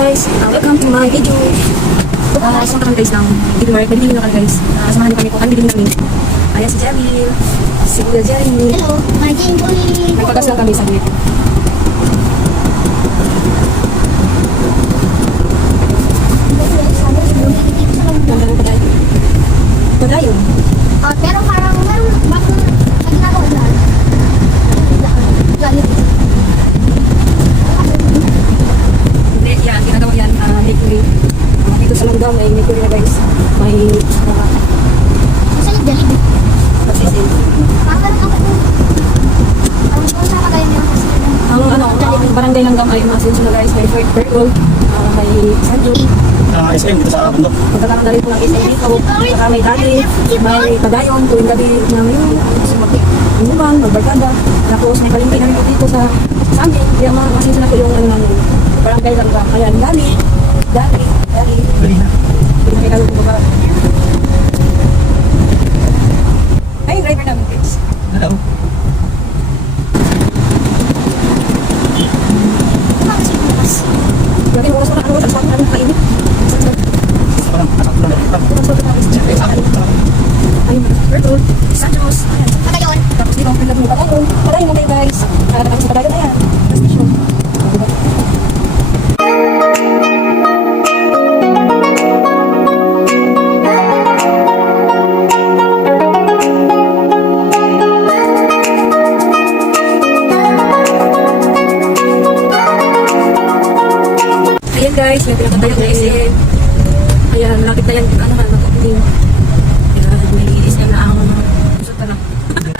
guys, welcome to my video. Saan kami guys ng video mark. Nabili nyo kami guys. Samahan nyo kami kung ano bibili namin. Ayan si Jamil. Si Kuya Jeremy. Hello, my game boy. Nagpagas lang kami sa glit. Ganda ng padayon. Padayon? Pero parang meron bagong ginagawa na. Galit. Hindi, yan. Ginagawa yan. Bakery. Dito sa London may bakery na guys. May Kasi nagdalib. pagsisil. Parang meron ako kung kung sa kagaya niya kasi. Ang barangay Langgam ay umasenso na guys. May Fertile. May Sanjo. SM dito sa bundok. Magkakaroon na rin po ng SM dito. Saka may dali. May padayon. Tuwing gabi na ngayon. Umubang, magbarkada. Tapos may palingki na rin po dito sa amin. Kaya umasenso na po yung namin. Barangay Langgam. Ayan, dali. Dali. Bali na. Pinakikalo po ba? Ay, yung driver namin guys. Hello. Kasi bukas. Lagi mo oras mo na ano, transport namin kainit. Parang nakakula na. Transport namin sa ayun, Bertol, Sanjos, ayan. Kagayon. Tapos dito, pinag mo padayon. Padayon mo kayo guys. Nakakita sa padayon na yan. Station. Ayan guys, may pinakatayo na SM. Ayan, malapit na yan. Ano ka, mag-opening. Ayan, may SM na ang gusto pa na.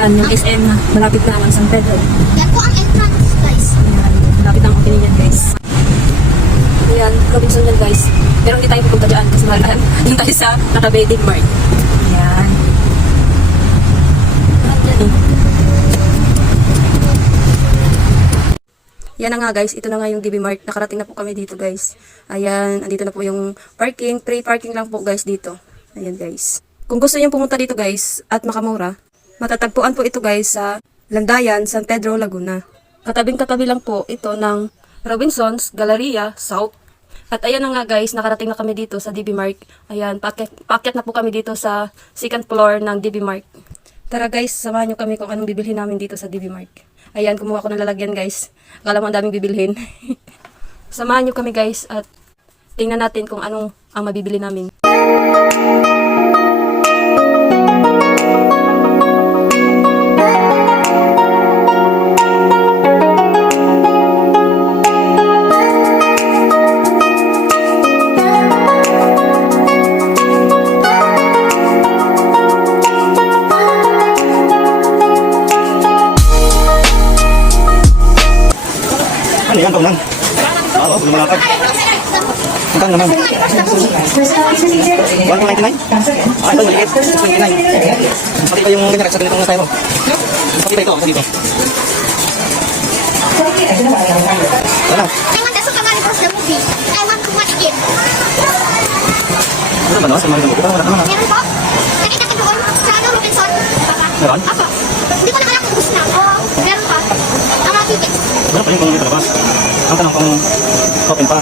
Ayan, yung SM na malapit na ang San Pedro. Yan po ang entrance, guys. Ayan, malapit na ang opening yan guys. Ayan, Robinson yan guys. Pero hindi tayo pupunta dyan kasi malahan. Yung tayo sa Natabe Mart. Ayan. Ayan eh. Yan na nga guys, ito na nga yung DB Mart. Nakarating na po kami dito guys. Ayan, andito na po yung parking. Free parking lang po guys dito. Ayan guys. Kung gusto niyo pumunta dito guys at makamura, matatagpuan po ito guys sa Landayan, San Pedro, Laguna. Katabing-katabi lang po ito ng Robinsons Galleria South. At ayan na nga guys, nakarating na kami dito sa DB Mart. Ayan, paakyat na po kami dito sa second floor ng DB Mart. Tara guys, samahan nyo kami kung anong bibilhin namin dito sa DB Mart. Ayan, kumuha ko ng lalagyan guys. Akala mo ang daming bibilhin. Samahan nyo kami guys at tingnan natin kung anong ang mabibili namin. Ano yan, kaunan? Oo, lumalakad. Magkano naman? 199? Ah, ito, maliit. 699. Pati pa yung ganyan sa ganitong tayo mo. Pati pa ito, dito. Ano? I want to kagaya ko sa movie. I want to watch it. Ano ba no? Sa mga ganito? Parang wala ka naman. Meron po? Nakita ko doon sa Robinson. Meron? Apo. Hindi ko na kaya kung gusto na. Meron pa. Ang mga tickets. Wala pa yung kung labas. Ang tanong kung open pa.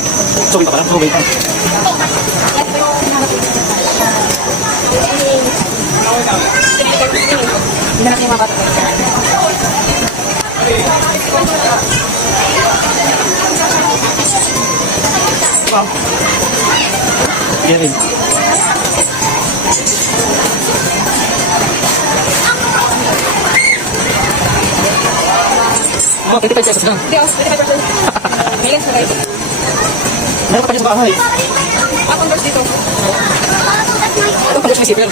Open pa pala? Open pa. Hindi natin yung mga Wow. Yan rin. Oh, 55 pesos lang. Hindi, 25%. Millions na guys. Meron pa kayo sa bahay. Akong girls dito. Ito pa may zipper.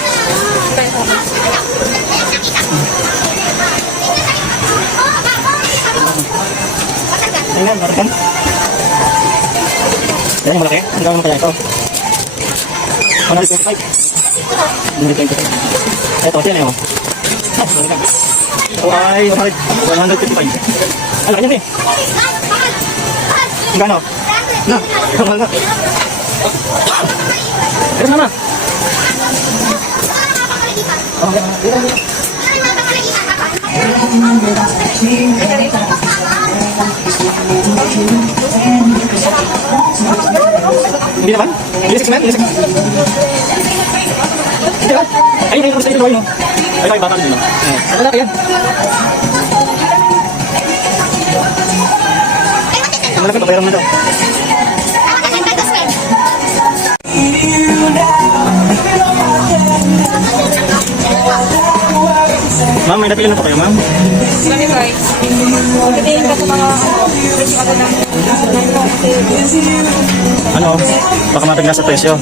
Ayan, malaki yan. Yan yung malaki. Ang gawin mo kaya ito. 125. 125. Ito, yan eh. Ito ay 155. Ang laki yan eh. Gano? Na, mahal na. Pero sana. Okay, dito. naman? Unisex man? Unisex? Hindi ba? Ayun, ayun, gusto nyo, ay, ay, bata din, no? Wala ka yan. Ang malaki, pabayarang mo daw. Ma'am, may napili na po kayo, ma'am? Kami guys. Pagdating ka sa mga ano na. Ano? Baka matagna sa presyo.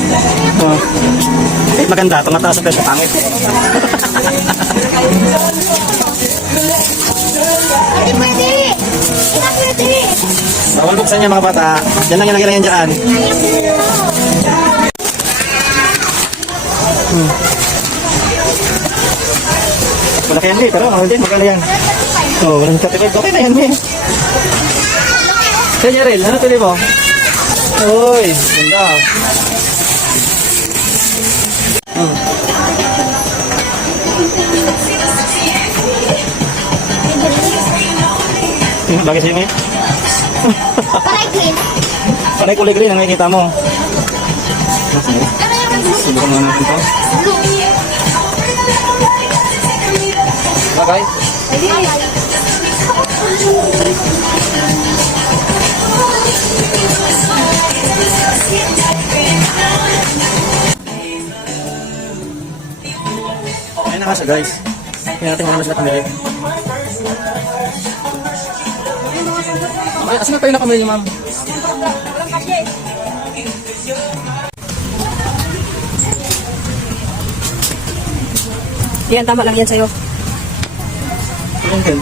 Eh, maganda. Tumataas sa presyo, pangit. Hindi pwede. Hindi pwede. Bawal buksan niya, mga bata. Diyan lang yung lagyan yan dyan. Malaki yan, pero mahal din. Magkano yan? Oo, walang katipid. Okay na yan, Kaya Rel, ano pili mo? Uy, ganda. Bagay sa'yo ngayon? Palay green. Panay kulay green ang nakikita mo. Subukan mo natin ito. Bagay? Ayun na nga siya, guys. Kaya natin muna sila pamili. Ay, asan na tayo na pamili niyo, ma'am? Yan, tama lang yan sa'yo. Ayun, Ken.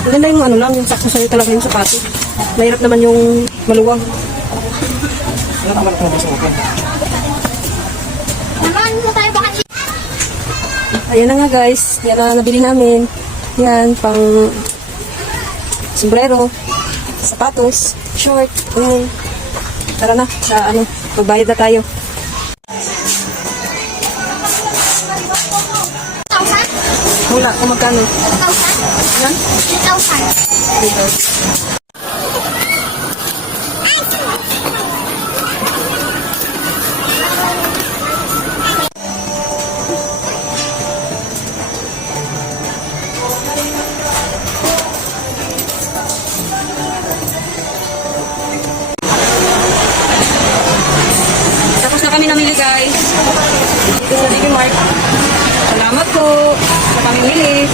Maganda yung ano lang, yung sakto sa'yo talaga yung sapato. Mahirap naman yung maluwang. Ano tama na ito sa akin? Naman mo tayo baka Ayan na nga guys, yan na nabili namin. Yan, pang sombrero, sapatos, short, ayan. Tara na, sa ano, magbayad na tayo. 1,000? Wala, kung magkano. 2,000? Yan, 3,000. dito. Tapos na kami namili guys. Dito sa DB Mart. Salamat po sa pamimili.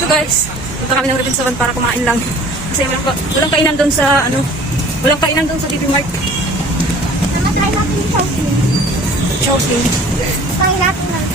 So guys, punta kami ng Robinson para kumain lang. Kasi walang kainan doon sa ano, walang kainan doon sa DB Mart. Namatry natin yung shopping. Shopping. Try natin